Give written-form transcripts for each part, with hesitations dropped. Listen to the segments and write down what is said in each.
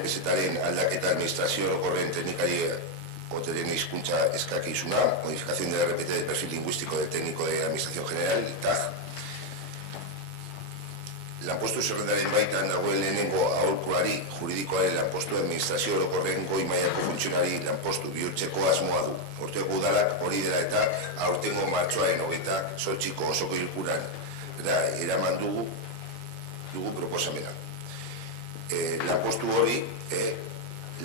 NPZ-aren aldaketa administrazio orokorren teknikari oteren hizkuntza eskakizuna, modificación de RPT del perfil lingüístico del técnico de Administración General, TAG. Lanpostu zerrendaren baitan dagoen lehenengo aholkulari juridikoaren lanpostu administrazio orokorren goi mailako funtzionari lanpostu bihurtzeko asmoa du. Urteko udalak hori dela eta aurtengo martxoaren 28ko osoko bilkuran eraman dugu proposamena. Lanpostu hori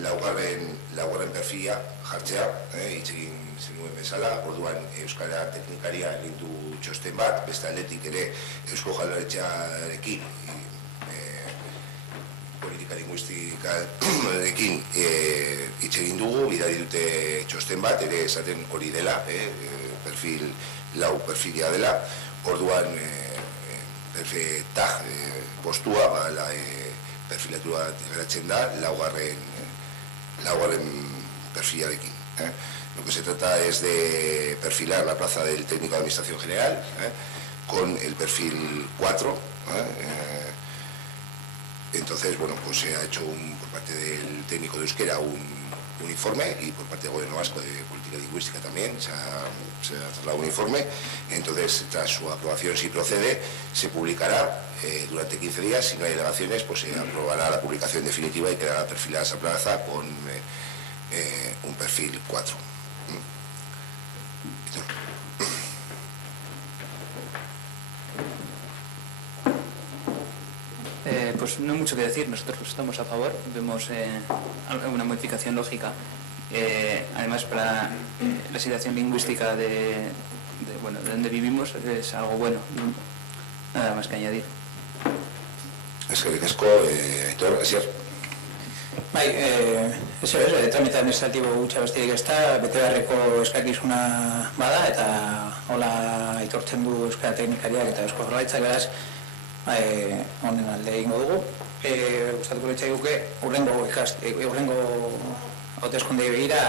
laugarren perfila jartzea, hitz egin zenuen bezala, orduan Euskara teknikaria egin du txosten bat, beste aldetik ere Eusko Jaurlaritzarekin politika linguistikarekin hitz egin dugu, bidali dute txosten bat, ere esaten hori dela, lau perfilia dela, orduan TAG postua perfilatua geratzen da, laugarren perfilarekin. Lo que se trata es de perfilar la plaza del técnico de Administración General con el perfil 4. Entonces, bueno, pues se ha hecho por parte del técnico de euskera un informe y por parte del Gobierno Vasco de Política Lingüística también se ha trasladado un informe. Entonces, tras su aprobación, si procede, se publicará durante 15 días. Si no hay alegaciones, pues se aprobará la publicación definitiva y quedará perfilada esa plaza con un perfil 4. Pues no hay mucho que decir, nosotros estamos a favor, vemos una modificación lógica. Además, para la situación lingüística de donde vivimos es algo bueno, nada más que añadir. Eskerrik asko, Aitor, Asier. Bai, eso es, tramite administratibo gutxa besterik ez da, bete beharreko eskakizuna bada, eta hola aitortzen du Euskara Teknikariak eta Eusko Jaurlaritzak, beraz, honen alde egingo dugu. Gustatuko litzaiguke hurrengo hauteskundei begira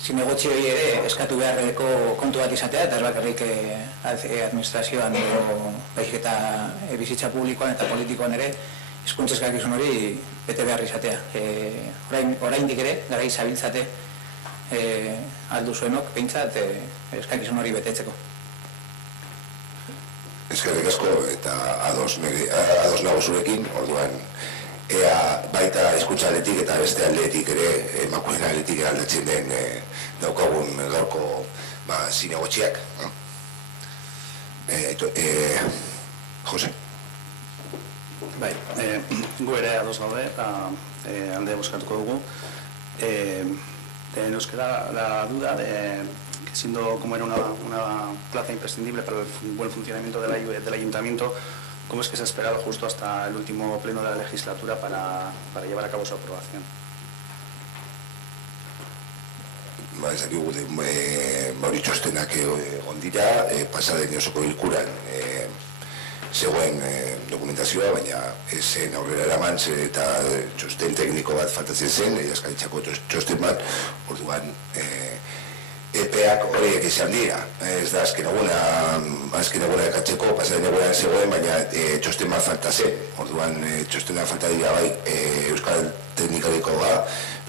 zinegotzioi ere eskatu beharreko kontu bat izatea, eta ez bakarrik administrazioan baizik eta bizitza publikoan eta politikoan ere hizkuntza eskakizun hori bete behar izatea. Oraindik ere, gara izabiltzate alduzuenok, behintzat eskakizun hori betetzeko. Eskerrik asko eta ados nago zurekin, orduan baita hizkuntza aldetik eta beste aldetik ere emakumeen aldetik aldatzen den daukagun gaurko zinegotziak. Jose. Bai, gu ere ados gaude, alde bozkatuko dugu. Nos queda la duda de que siendo como era una plaza imprescindible para el buen funcionamiento del ayuntamiento, ¿cómo es que se ha esperado justo hasta el último pleno de la legislatura para llevar a cabo su aprobación? Ez dakigu hori txostenak egon dira, pasaden osoko bilkuran zegoen dokumentazioa, baina zen aurrera eraman eta txosten tekniko bat faltatzen zen, Euskaditzako txosten bat, orduan epeak horiek izan dira. Ez da azken eguna ekatzeko, pasaden egunean zegoen, baina txosten bat falta zen. Orduan txostenak falta dira bai Euskal Teknikarikoa,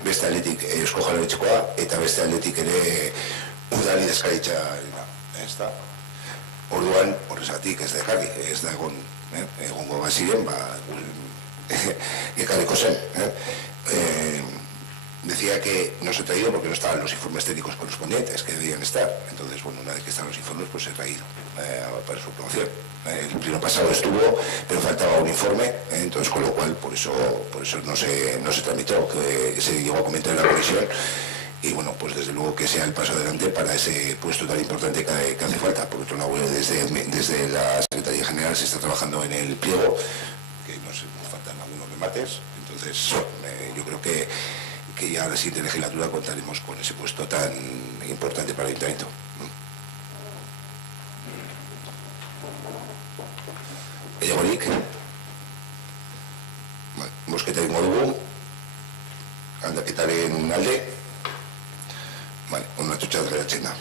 beste aldetik Eusko Jaurlaritzakoa eta beste aldetik ere udal idazkaritzarena. Orduan, horrezatik ez da ekarri, ez da egongo baziren, ekarriko zen. Decía que no se ha traído porque no estaban los informes técnicos correspondientes que debían estar. Entonces, bueno, una vez que están los informes, pues se ha traído para su aprobación. El pleno pasado estuvo, pero faltaba un informe, entonces con lo cual, por eso no se tramitó, que se llegó a comentar en la comisión. Y bueno, pues desde luego que sea el paso adelante para ese puesto tan importante que hace falta. Por otro lado, desde la Secretaría General se está trabajando en el pliego, que nos faltan algunos remates, entonces yo creo que ya en la siguiente legislatura contaremos con ese puesto tan importante para el Ayuntamiento. Egorik, bozketa egingo dugu, aldaketaren alde, onartutzat geratzen da.